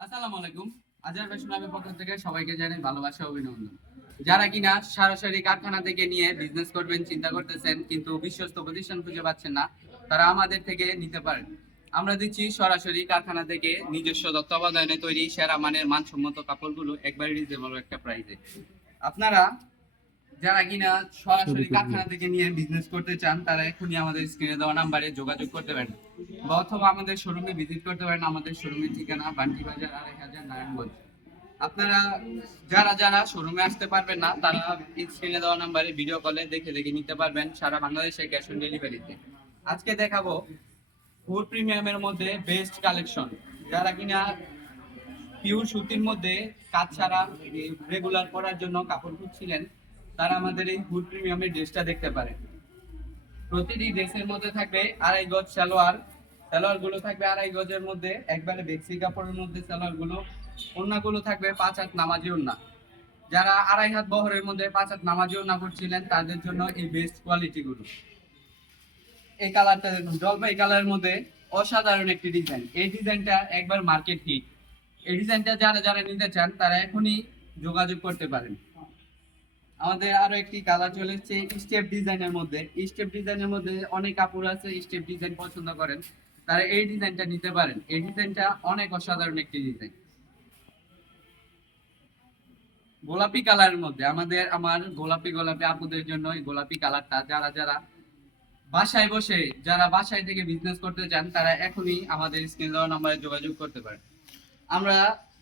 আসসালামু আলাইকুম। আজহার ফ্যাশন হাবের পক্ষ থেকে সবাইকে জানাই ভালোবাসা ও অভিনন্দন। যারা কিনা সরাসরি কারখানা থেকে নিয়ে বিজনেস করবেন চিন্তা করতেছেন কিন্তু বিশ্বস্ত প্রতিষ্ঠান খুঁজে পাচ্ছেন না, তারা আমাদের থেকে নিতে পারেন। আমরা দিচ্ছি সরাসরি কারখানা থেকে নিজস্ব তত্ত্বাবধানে তৈরি সেরা মানের মানসম্মত কাপড়গুলো একবারে রিজনেবল একটা প্রাইসে। আপনারা যারা কিনা সরাসরি কারখানা থেকে নিয়ে বিজনেস করতে চান তারা এখনই আমাদের স্ক্রিনে দেওয়া নাম্বারে যোগাযোগ করতে পারেন বা অথবা আমাদের শোরুমে ভিজিট করতে পারেন। আমাদের শোরুমের ঠিকানা বান্টি বাজার ২৮০০০ নারায়ণগঞ্জ। আপনারা যারা যারা শোরুমে আসতে পারবেন না তারা স্ক্রিনে দেওয়া নাম্বারে ভিডিও কলে দেখে দেখে নিতে পারবেন সারা বাংলাদেশে ক্যাশ অন ডেলিভারিতে। আজকে দেখাবো ফুড প্রিমিয়ামের মধ্যে বেস্ট কালেকশন। যারা কিনা পিওর সুতির মধ্যে কাজ ছাড়া রেগুলার পরার জন্য কাপড় খুঁজছিলেন তারা আমাদের এই ফুড প্রিমিয়ামের ড্রেসটা দেখতে পারেন। প্রতিটি ড্রেসের মধ্যে থাকবে ২.৫ গজ সালোয়ার। সালোয়ার গুলো থাকবে ২.৫ গজের মধ্যে একবারে বেক্সি কাপড়ের মধ্যে সালোয়ার গুলো। ওড়নাগুলো থাকবে ৫ হাত নামাজি ওড়না। যারা ২.৫ হাত বহরের মধ্যে ৫ হাত নামাজি ওড়না করছিলেন তাদের জন্য এই বেস্ট কোয়ালিটি গুলো। এই কালারটা দেখুন, জলপাই কালারের মধ্যে অসাধারণ একটি ডিজাইন। এই ডিজাইনটা একবার মার্কেট হিট। এই ডিজাইনটা যারা যারা নিতে চান তারা এখনই যোগাযোগ করতে পারেন। আমাদের আরো একটি কালার চলে এসেছে স্টেপ ডিজাইনের মধ্যে। স্টেপ ডিজাইনের মধ্যে অনেক কাপড় আছে স্টেপ ডিজাইন পছন্দ করেন, তারা এই ডিজাইনটা নিতে পারেন। এই ডিজাইনটা অনেক অসাধারণ একটি ডিজাইন। গোলাপি কালারের মধ্যে আমার গোলাপি গোলাপি আপুদের জন্য এই গোলাপি কালারটা যারা যারা বাসায় বসে যারা বাসায় থেকে বিজনেস করতে চান তারা এখনই আমাদের স্ক্রিনে দেওয়া নম্বরে যোগাযোগ করতে পারেন। আমরা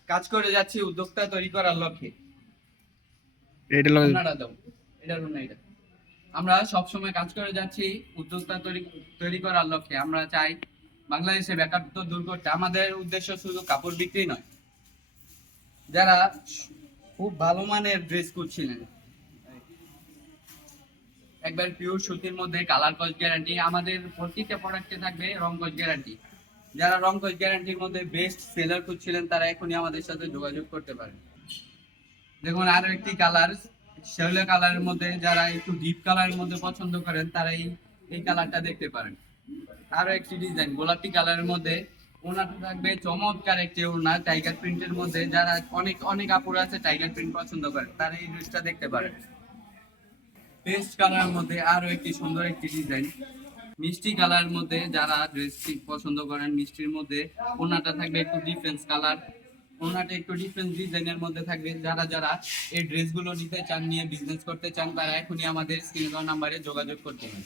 কাজ করে যাচ্ছি উদ্যোক্তা তৈরি করার লক্ষ্যে। আমরা সবসময় কাজ করে যাচ্ছি উদ্যোক্তা তৈরি করার লক্ষ্যে। আমরা চাই বাংলাদেশে বেকারত্ব দূর করতে। আমাদের উদ্দেশ্য শুধু কাপড় বিক্রি নয়, যারা খুব ভালো মানের ড্রেস করছিলেন একবার পিওর সুতির মধ্যে কালার কস গ্যারান্টি, আমাদের প্রত্যেকটা প্রোডাক্টে থাকবে রং কস গ্যারান্টি। যারা রং কস গ্যারান্টির মধ্যে বেস্ট সেলার করছিলেন তারা এখনই আমাদের সাথে যোগাযোগ করতে পারেন। দেখুন আরো একটি কালার শ্যাওলা কালারের মধ্যে, যারা একটু ডিপ কালারের মধ্যে পছন্দ করেন তারা এই কালারটা দেখতে পারেন। আরো একটি ডিজাইন গোলাপি কালারের মধ্যে, ওনাটা থাকবে চমৎকার একটি ওনা টাইগার প্রিন্টের মধ্যে। যারা অনেক অনেক কাপড় আছে টাইগার প্রিন্ট পছন্দ করেন তারা এই ড্রেসটা দেখতে পারেন। পেস্ট কালারের মধ্যে আরো একটি সুন্দর একটি ডিজাইন মিষ্টি কালারের মধ্যে, যারা ড্রেস পছন্দ করেন মিষ্টির মধ্যে। ওনাটা থাকবে একটু ডিফারেন্স কালার, ওনাটা একটু ডিফারেন্স ডিজাইনের মধ্যে থাকবে। যারা যারা এই ড্রেসগুলো নিতে চান নিয়ে বিজনেস করতে চান তারা এখনই আমাদের স্ক্রিনে দেওয়া নাম্বারে যোগাযোগ করতে পারেন।